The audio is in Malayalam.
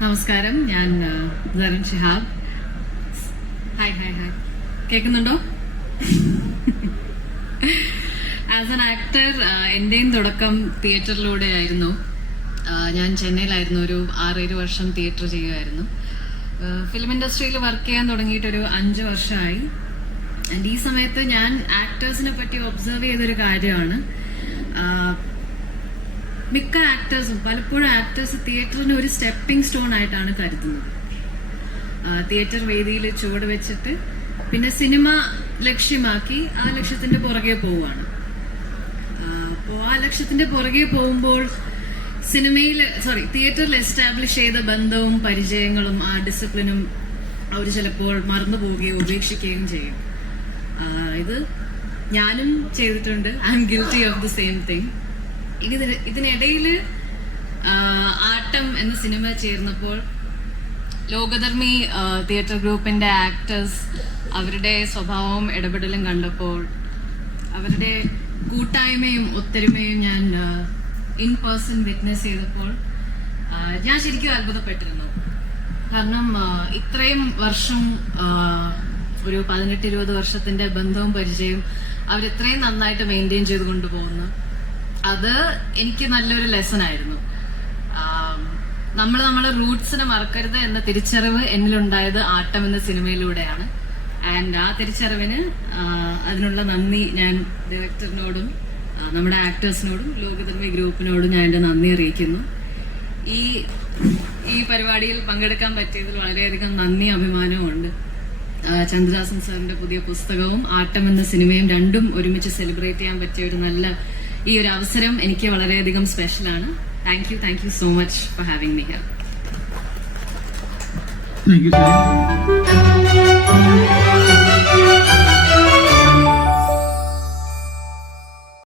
നമസ്കാരം. ഞാൻ Saran Shihab. Hi hi hi. കേൾക്കുന്നുണ്ടോ? ആസ് എൻ ആക്ടർ എന്റെയും തുടക്കം തിയേറ്ററിലൂടെ ആയിരുന്നു. ഞാൻ ചെന്നൈയിലായിരുന്നു. ഒരു ആറേഴ് വർഷം തിയേറ്റർ ചെയ്യുമായിരുന്നു ഫിലിം ഇൻഡസ്ട്രിയിൽ വർക്ക് ചെയ്യാൻ തുടങ്ങിയിട്ട് ഒരു അഞ്ച് വർഷമായി. ആൻഡ് ഈ സമയത്ത് ഞാൻ ആക്ടേഴ്സിനെ പറ്റി ഒബ്സർവ് ചെയ്തൊരു കാര്യമാണ്. മിക്ക ആക്ടേഴ്സും പലപ്പോഴും ആക്ടേഴ്സ് തിയേറ്ററിന് ഒരു സ്റ്റെപ്പിംഗ് സ്റ്റോൺ ആയിട്ടാണ് കരുതുന്നത്. തിയേറ്റർ വേദിയിൽ ചുവട് വെച്ചിട്ട് പിന്നെ സിനിമ ലക്ഷ്യമാക്കി ആ ലക്ഷ്യത്തിന്റെ പുറകെ പോവുകയാണ്. അപ്പോൾ ആ ലക്ഷ്യത്തിന്റെ പുറകെ പോകുമ്പോൾ സിനിമയിൽ സോറി തിയേറ്ററിൽ എസ്റ്റാബ്ലിഷ് ചെയ്ത ബന്ധവും പരിചയങ്ങളും ആ ഡിസിപ്ലിനും അവർ ചിലപ്പോൾ മറന്നു പോവുകയോ ഉപേക്ഷിക്കുകയും ചെയ്യും. ഇത് ഞാനും ചെയ്തിട്ടുണ്ട്. I am guilty of the same thing ഇനി ഇതിനിടയിൽ ആട്ടം എന്ന സിനിമ ചേർന്നപ്പോൾ ലോകധർമ്മി തിയേറ്റർ ഗ്രൂപ്പിന്റെ ആക്ടേഴ്സ് അവരുടെ സ്വഭാവവും ഇടപെടലും കണ്ടപ്പോൾ അവരുടെ കൂട്ടായ്മയും ഒത്തൊരുമയും ഞാൻ ഇൻ പേഴ്സൺ വിറ്റ്നസ് ചെയ്തപ്പോൾ ഞാൻ ശരിക്കും അത്ഭുതപ്പെട്ടിരുന്നു. കാരണം ഇത്രയും വർഷം ഒരു പതിനെട്ട് ഇരുപത് വർഷത്തിന്റെ ബന്ധവും പരിചയവും അവരിത്രയും നന്നായിട്ട് മെയിന്റെയിൻ ചെയ്ത് കൊണ്ടുപോകുന്നു അത് എനിക്ക് നല്ലൊരു ലെസൺ ആയിരുന്നു. നമ്മൾ നമ്മളെ റൂട്ട്സിനെ മറക്കരുത് എന്ന തിരിച്ചറിവ് എന്നിലുണ്ടായത് ആട്ടം എന്ന സിനിമയിലൂടെയാണ്. ആൻഡ് ആ തിരിച്ചറിവിന് അതിനുള്ള നന്ദി ഞാൻ ഡയറക്ടറിനോടും നമ്മുടെ ആക്ടേഴ്സിനോടും ലോകധർമ്മി ഗ്രൂപ്പിനോടും ഞാൻ എന്റെ നന്ദി അറിയിക്കുന്നു. ഈ ഈ പരിപാടിയിൽ പങ്കെടുക്കാൻ പറ്റിയതിൽ വളരെയധികം നന്ദി അഭിമാനവുമുണ്ട് ആ, ചന്ദ്രഹാസൻ സാറിന്റെ പുതിയ പുസ്തകവും ആട്ടം എന്ന സിനിമയും രണ്ടും ഒരുമിച്ച് സെലിബ്രേറ്റ് ചെയ്യാൻ പറ്റിയ ഒരു നല്ല ഈ ഒരു അവസരം എനിക്ക് വളരെയധികം സ്പെഷ്യലാണ് thank you thank you so much for having me here